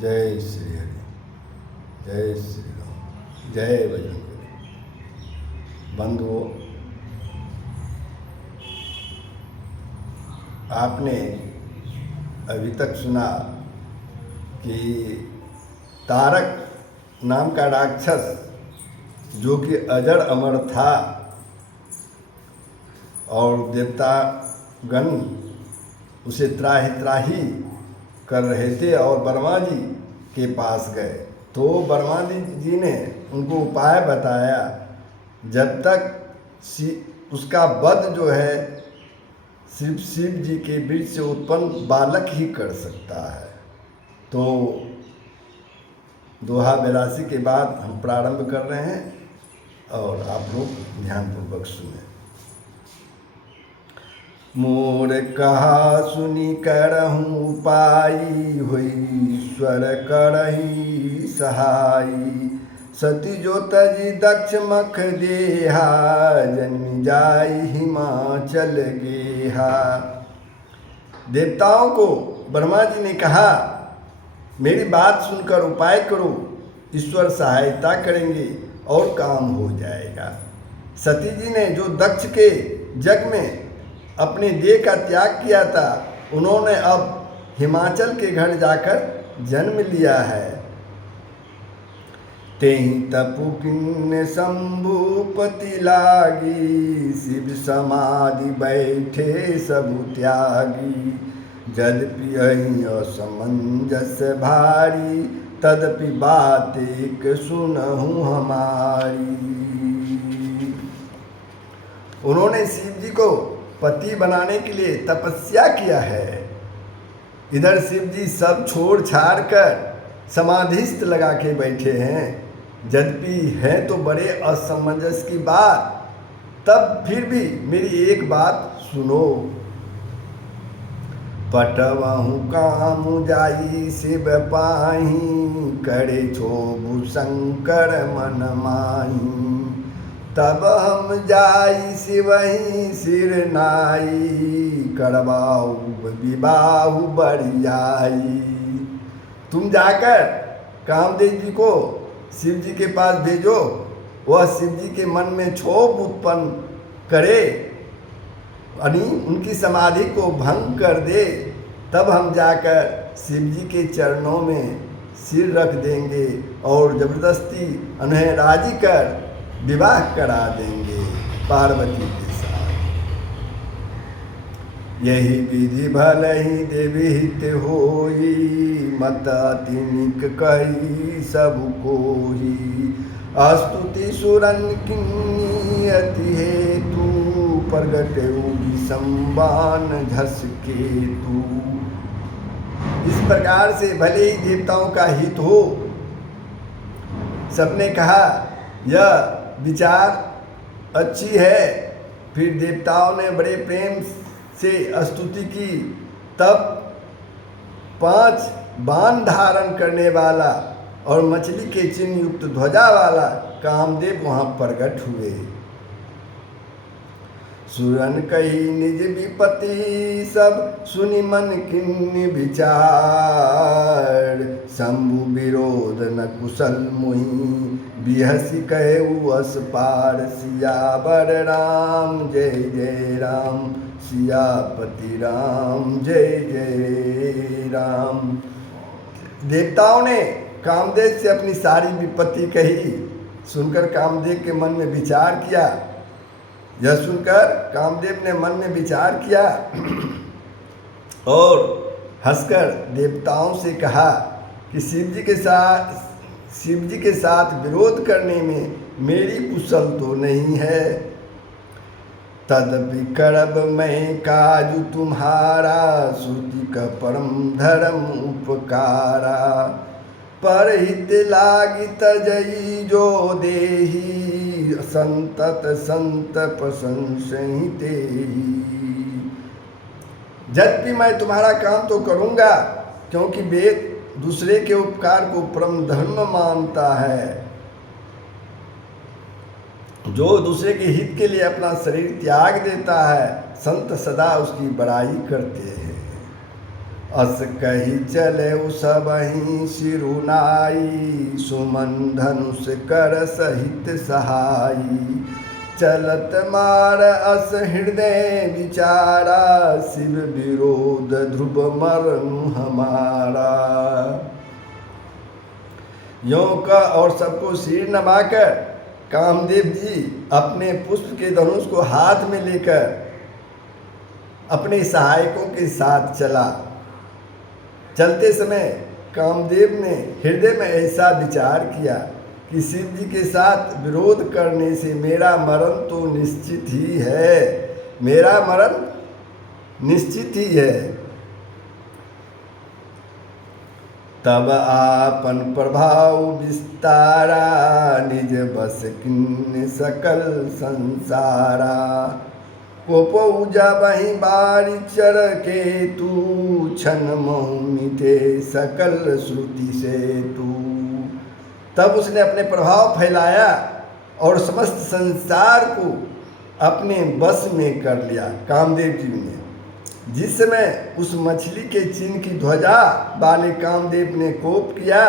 जय श्री हरि, जय श्री राम, जय बजरंगबली। बंधुओं, आपने अभी तक सुना कि तारक नाम का राक्षस जो कि अजर अमर था और देवतागण उसे त्राहि त्राहि कर रहे थे और ब्रह्मा जी के पास गए तो ब्रह्मा जी ने उनको उपाय बताया। जब तक उसका वध जो है सिर्फ शिव जी के बीच से उत्पन्न बालक ही कर सकता है। तो दोहा 82 के बाद हम प्रारंभ कर रहे हैं और आप लोग ध्यानपूर्वक सुने। मोर कहा सुनी करहूँ उपाई, हुई ईश्वर करही सहाई। सती जो तजी दक्ष मख देहा, जन्मी जाई हिमाचल गेहा। देवताओं को ब्रह्मा जी ने कहा, मेरी बात सुनकर उपाय करो, ईश्वर सहायता करेंगे और काम हो जाएगा। सती जी ने जो दक्ष के जग में अपने देह का त्याग किया था, उन्होंने अब हिमाचल के घर जाकर जन्म लिया है। तेहि तपु किन्ने शंभुपति लागी, शिव समाधि बैठे सबु त्यागी। यद्यपि अहि असमंजस भारी, तदपि बात एक सुनहु हमारी। उन्होंने शिव जी को पति बनाने के लिए तपस्या किया है। इधर शिव जी सब छोड़ छाड़ कर समाधिस्थ लगा के बैठे हैं। यद्यपि है तो बड़े असमंजस की बात, तब फिर भी मेरी एक बात सुनो। पटवहु काम जाई शिव पाही, करे क्षोभु शंकर मन माही। तब हम जाई शिवहि सिर नाई, करवाऊ विवाहु बरियाई। तुम जाकर कामदेव जी को शिव जी के पास भेजो, वह शिव जी के मन में क्षोभ उत्पन्न करे, यानी उनकी समाधि को भंग कर दे। तब हम जाकर शिव जी के चरणों में सिर रख देंगे और जबरदस्ती उन्हें राजी कर विवाह करा देंगे पार्वती के साथ। यही विधि भलहि देवी हित होई, मत अति निक कही सब कोई। स्तुति सुरन किन्नी अति हेतु, प्रगटेउ विसंबान झस केतु। इस प्रकार से भले ही देवताओं का हित हो, सबने कहा यह विचार अच्छी है। फिर देवताओं ने बड़े प्रेम से स्तुति की। तब 5 बाण धारण करने वाला और मछली के चिन्ह युक्त ध्वजा वाला कामदेव वहाँ प्रकट हुए। सुरन कही निज विपत्ति, सब सुनि मन किन्नी विचार। शंभु विरोध न कुशल मुहि, बिहसी कहेउ अस पार। सियावर राम जय जय राम, सियापति राम जय जय राम। देवताओं ने कामदेव से अपनी सारी विपत्ति कही। सुनकर कामदेव के मन में विचार किया। यह सुनकर कामदेव ने मन में विचार किया और हंसकर देवताओं से कहा कि शिव जी के साथ विरोध करने में मेरी कुशल तो नहीं है। तदपि करब मैं काजु तुम्हारा, श्रुति का परम धर्म उपकारा। परहित लागी तजई जो देही, संतत संत प्रशंसहि तेहि। यद्यपि मैं तुम्हारा काम तो करूँगा, क्योंकि वेद दूसरे के उपकार को परम धर्म मानता है। जो दूसरे के हित के लिए अपना शरीर त्याग देता है, संत सदा उसकी बड़ाई करते हैं। अस कही चले सबहि सिरुनाई, सुमन धनुष कर सहित सहाई। चलत मार अस हृदय विचारा, शिव विरोध ध्रुव मरनु हमारा। यों का और सबको सिर नवाकर कामदेव जी अपने पुष्प के धनुष को हाथ में लेकर अपने सहायकों के साथ चला। चलते समय कामदेव ने हृदय में ऐसा विचार किया कि शिव जी के साथ विरोध करने से मेरा मरण तो निश्चित ही है, मेरा मरण निश्चित ही है। तब आपन प्रभाव विस्तारा, निज बस किन्न सकल संसारा। कोपौजा वहीं बारी चर के तू, छन महु मिटे सकल श्रुति से तू। तब उसने अपने प्रभाव फैलाया और समस्त संसार को अपने बस में कर लिया। कामदेव जी ने जिस समय उस मछली के चिन्ह की ध्वजा वाले कामदेव ने कोप किया,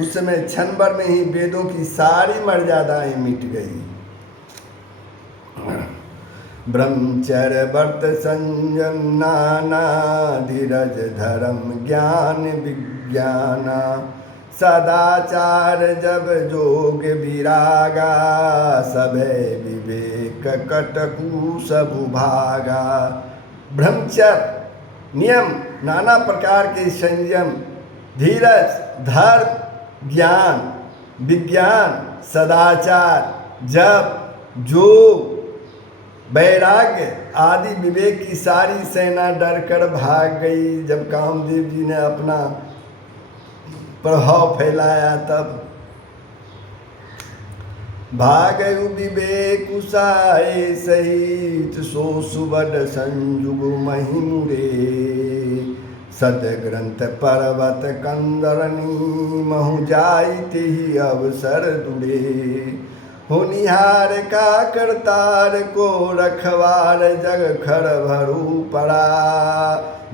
उस समय क्षण भर में ही वेदों की सारी मर्यादाएं मिट गई। ब्रह्मचर्य व्रत संयम नाना, धीरज धर्म ज्ञान विज्ञाना। सदाचार जब जोग विरागा, सभय विवेक कटकु सबु भागा। ब्रह्मचर्य नियम, नाना प्रकार के संयम, धीरज, धर्म, ज्ञान, विज्ञान, सदाचार, जप, योग, वैराग्य आदि विवेक की सारी सेना डर कर भाग गई। जब कामदेव जी ने अपना प्रभाव फैलाया तब भागयु विवेक उसाए सहित, सो सुबड संयुग महिमुरे। सदग्रंथ पर्वत कंदरनी, महु जाइते ही अवसर दुरे। होनिहार का करतार को रखवार, जग खर भरू पड़ा।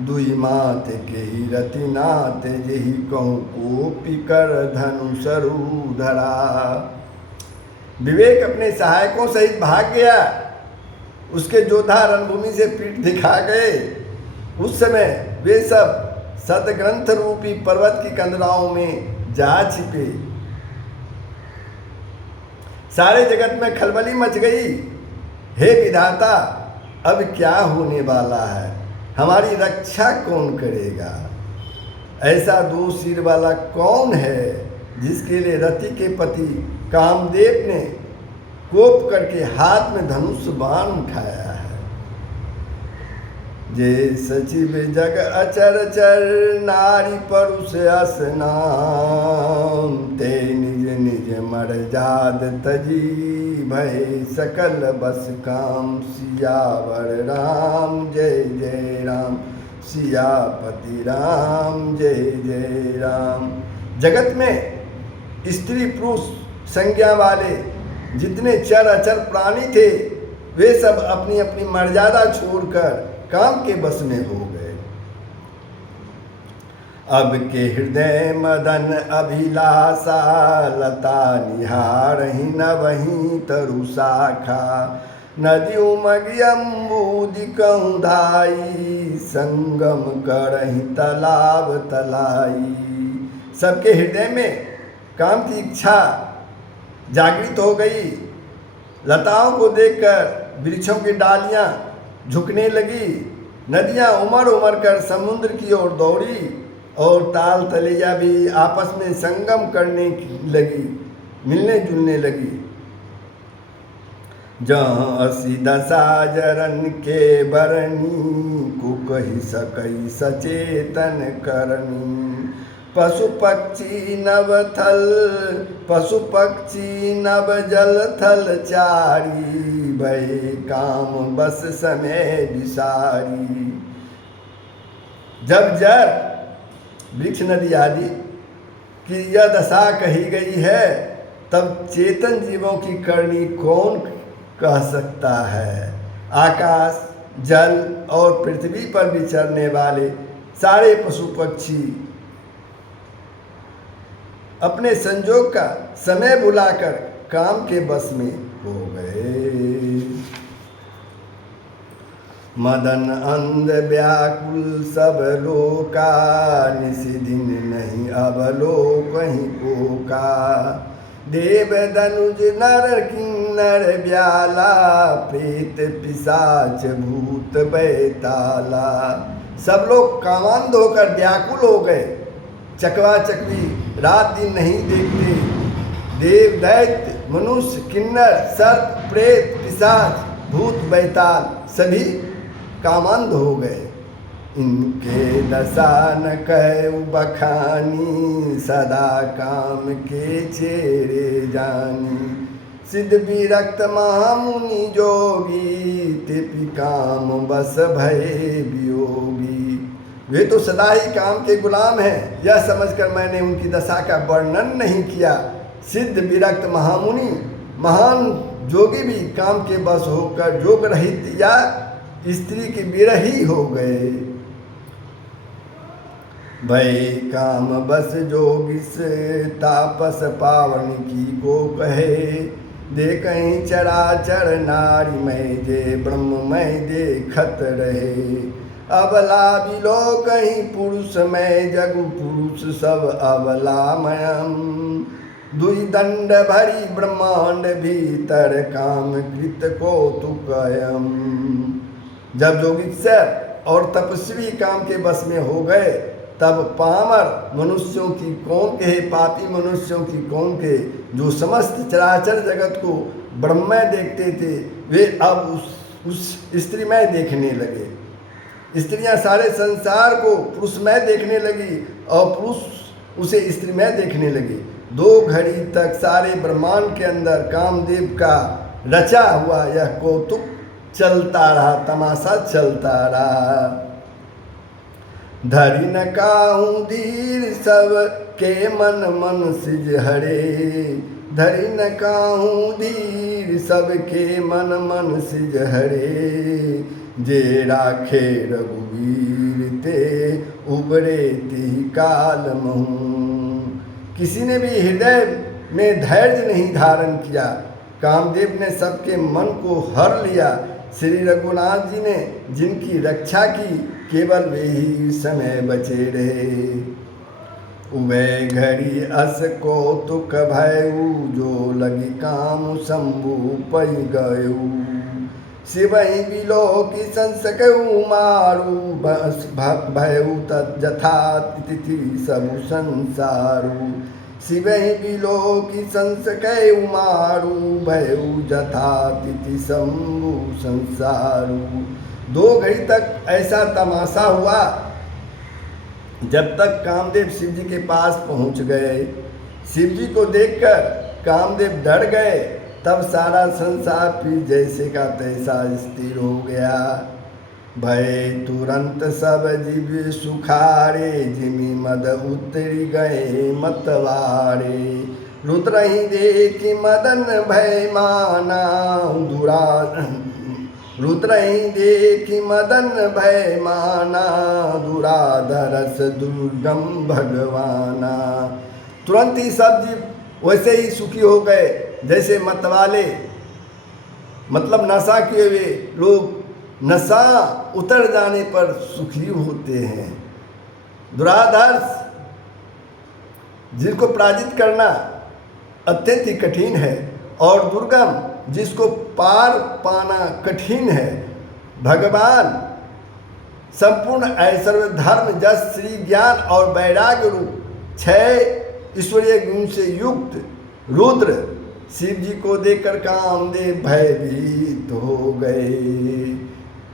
दुई मात के ही रति नाथ, जही कहूँ को पिकर धनुषरु धरा। विवेक अपने सहायकों सहित भाग गया। उसके योद्धा रणभूमि से पीठ दिखा गए। उस समय वे सब सदग्रंथ रूपी पर्वत की कंदराओं में जा छिपे। सारे जगत में खलबली मच गई। हे विधाता, अब क्या होने वाला है? हमारी रक्षा कौन करेगा? ऐसा दो सिर वाला कौन है जिसके लिए रति के पति कामदेव ने कोप करके हाथ में धनुष बाण उठाया है? जे सचिव जग अचर चर, नारी परुष असनाम। ते निज निज मर्याद तजी, भय सकल बस काम। सियावर राम जय जय राम, सियापति राम जय जय राम। जगत में स्त्री पुरुष संज्ञा वाले जितने चर अचर प्राणी थे, वे सब अपनी अपनी मर्यादा छोड़कर काम के बस में हो गए। अब के हृदय मदन अभिलाषा, लता निहारहि न वहीं तरु शाखा। नदी उमगी अम्बूदि कहूँ धाई, संगम करहि तालाब तलाई। सबके हृदय में काम की इच्छा जागृत हो गई। लताओं को देखकर वृक्षों की डालियां झुकने लगी। नदियां उमड़ उमड़ कर समुद्र की ओर दौड़ी और ताल तलैया भी आपस में संगम करने लगी, मिलने जुलने लगी। जहाँ असी दशा जरन के बरनी, को कही सकई सचेतन करनी। पशु पक्षी नव थल, पशु पक्षी नव जल थल चारी। भय काम बस समय विसारी। जब जर वृक्ष नदी आदि की यह दशा कही गई है, तब चेतन जीवों की करनी कौन कह सकता है? आकाश, जल और पृथ्वी पर विचरने वाले सारे पशु पक्षी अपने संजोग का समय बुलाकर काम के बस में हो गए। मदन अंध व्याकुल सब लोका, निसी दिन नहीं अब लो कहीं को का। देव दनुज नर किन्नर ब्याला, प्रेत पिशाच भूत बैताला। सब लोग कामांध होकर व्याकुल हो गए, चकवा चकवी रात दिन नहीं देखते। देव दैत्य मनुष्य किन्नर सर्प प्रेत पिशाच भूत बैताल सभी कामांध हो गए। इनके दशा न कह बखानी, सदा काम के चेरे जानी। सिद्ध विरक्त महामुनि जोगी, तेपी काम बस भये वियोगी। वे तो सदा ही काम के गुलाम हैं, यह समझकर मैंने उनकी दशा का वर्णन नहीं किया। सिद्ध विरक्त महामुनि महान जोगी भी काम के बस होकर जोग रहित या स्त्री के विरही हो गए। भय काम बस जोगिस, तापस पावन की को कहे। दे कहीं चराचर नारी में, जे ब्रह्म में देखत रहे। अबला बिलो कहीं पुरुष में, जगु पुरुष सब अबलामयम। दुई दंड भरी ब्रह्मांड भीतर, काम कृत कौतुकयम। जब जोगीश्वर और तपस्वी काम के बस में हो गए, तब पामर मनुष्यों की कौन कहे, पापी मनुष्यों की कौन कहे, जो समस्त चराचर जगत को ब्रह्ममय देखते थे, वे अब उस स्त्रीमय देखने लगे। स्त्रियां सारे संसार को पुरुषमय देखने लगी और पुरुष उसे स्त्रीमय देखने लगे। 2 घड़ी तक सारे ब्रह्मांड के अंदर कामदेव का रचा हुआ यह कौतुक चलता रहा, तमाशा चलता रहा। धरि न काहू धीर सब के मन मन सिज हरे। धरि न काहू धीर सब के मन मन सिज हरे। जे राखे रघुवीर ते, उबरे ती काल महू। किसी ने भी हृदय में धैर्य नहीं धारण किया। कामदेव ने सबके मन को हर लिया। श्री रघुनाथ जी ने जिनकी रक्षा की, केवल वे ही समय बचे रहे। उभय घड़ी अस कौतुक भयऊ, जो लगी काम शंभु पै गयऊ। शिवहि बिलो की संसकऊ मारू, भयऊ तथा तिथि सबु संसारू। शिवहि बिलो की संसकऊ मारू, भयऊ जथा तिथि शंभु संसारू। 2 घड़ी तक ऐसा तमाशा हुआ, जब तक कामदेव शिव जी के पास पहुंच गए। शिव जी को देखकर कामदेव डर गए। तब सारा संसार फिर जैसे का तैसा स्थिर हो गया। भय तुरंत सब जीव सुखारे, जिमि मद उतरी गए मतवारे। रुद्र ही देखी मदन भय माना, रुद्र ही देखी मदन भय माना। दुराधरस दुर्गम भगवाना। तुरंत ही सब जीव वैसे ही सुखी हो गए जैसे मतवाले, मतलब नशा किए हुए लोग नशा उतर जाने पर सुखी होते हैं। दुराधर्ष जिसको पराजित करना अत्यंत ही कठिन है, और दुर्गम जिसको पार पाना कठिन है। भगवान संपूर्ण ऐश्वर्य धर्म जस श्री ज्ञान और वैराग्य रूप 6 ईश्वरीय गुण से युक्त रुद्र शिव जी को देखकर कामदेव भयभीत हो गए।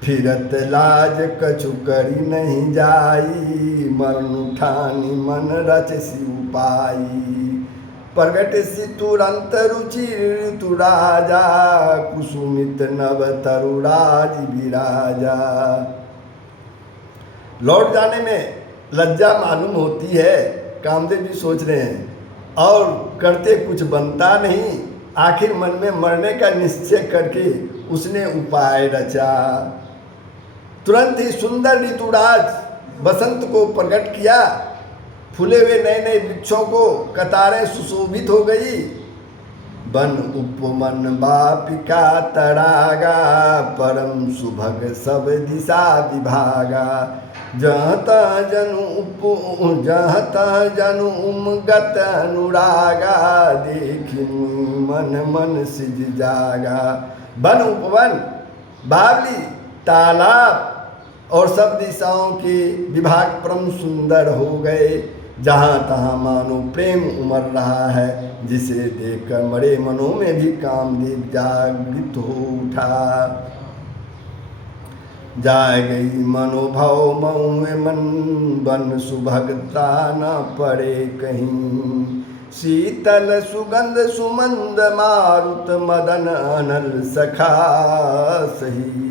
फिरत लाज कछु करी नहीं जाई, मरण उठानी मन रच सी उपाई। प्रगट सी तुरंत रुचि ऋतु राजा, कुसुमित नव तरुराज विराजा। लौट जाने में लज्जा मालूम होती है, कामदेव जी सोच रहे हैं, और करते कुछ बनता नहीं। आखिर मन में मरने का निश्चय करके उसने उपाय रचा। तुरंत ही सुंदर ऋतुराज बसंत को प्रकट किया, फूले हुए नए नए वृक्षों को कतारें सुशोभित हो गई। बन उपमन बापिका तड़ागा, परम सुभग सब दिशा विभागा। जहाँ तहाँ जनु उमगत अनुरागा, देखी मन मन सिज जागा। वन उपवन, बावली, तालाब और सब दिशाओं के विभाग परम सुंदर हो गए। जहाँ तहाँ मानो प्रेम उमड़ रहा है, जिसे देखकर मरे मनों में भी कामदेव जागृत हो उठा। जाय गई मनोभव मऊ में मन, बन सुभगता न पड़े कहीं। शीतल सुगंध सुमंद मारुत मदन अनल सखा सही।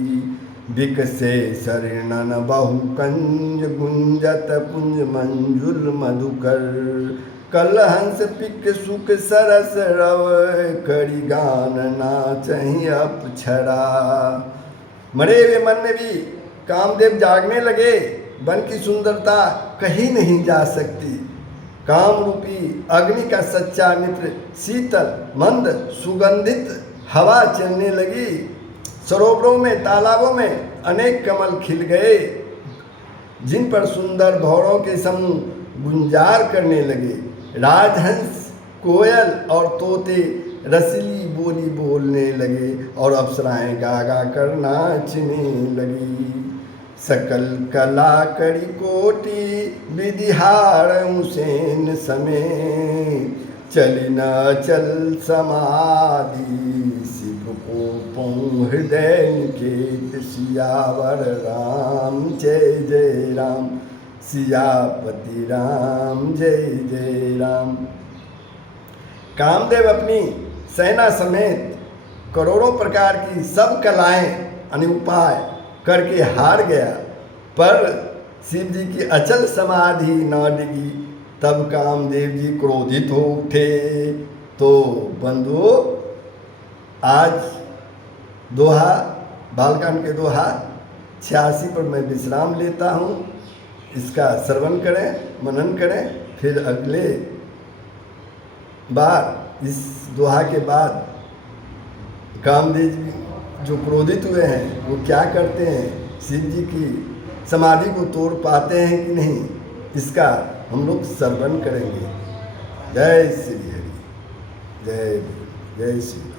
विकसे शरणन बहु कंज गुंजत पुंज मंजुल मधुकर। कलहंस पिक सुख सरस रव, करी गान नाचहि अपछरा। मरे हुए मन में भी कामदेव जागने लगे। वन की सुंदरता कहीं नहीं जा सकती। काम रूपी अग्नि का सच्चा मित्र शीतल मंद सुगंधित हवा चलने लगी। सरोवरों में तालाबों में अनेक कमल खिल गए, जिन पर सुंदर भौरों के समूह गुंजार करने लगे। राजहंस, कोयल और तोते रसीली बोली बोलने लगे और अप्सराएं गा गा कर नाचने लगी। सकल कला करी कोटि विधिहार हुसैन समय। चली न चल समाधि शिव को पौं हृदय निकेत। सियावर राम जय जय राम, सियापति राम जय जय राम। कामदेव अपनी सेना समेत करोड़ों प्रकार की सब कलाएं अनुपाय करके हार गया, पर शिव जी की अचल समाधि न डिगी। तब कामदेव जी क्रोधित हो उठे। तो बंधुओं, आज दोहा बालकांड के दोहा 86 पर मैं विश्राम लेता हूँ। इसका श्रवण करें, मनन करें, फिर अगले बार इस दोहा के बाद कामदेव जी जो क्रोधित हुए हैं वो क्या करते हैं, शिव जी की समाधि को तोड़ पाते हैं कि नहीं, इसका हम लोग श्रवण करेंगे। जय श्री हरि, जय जय श्री।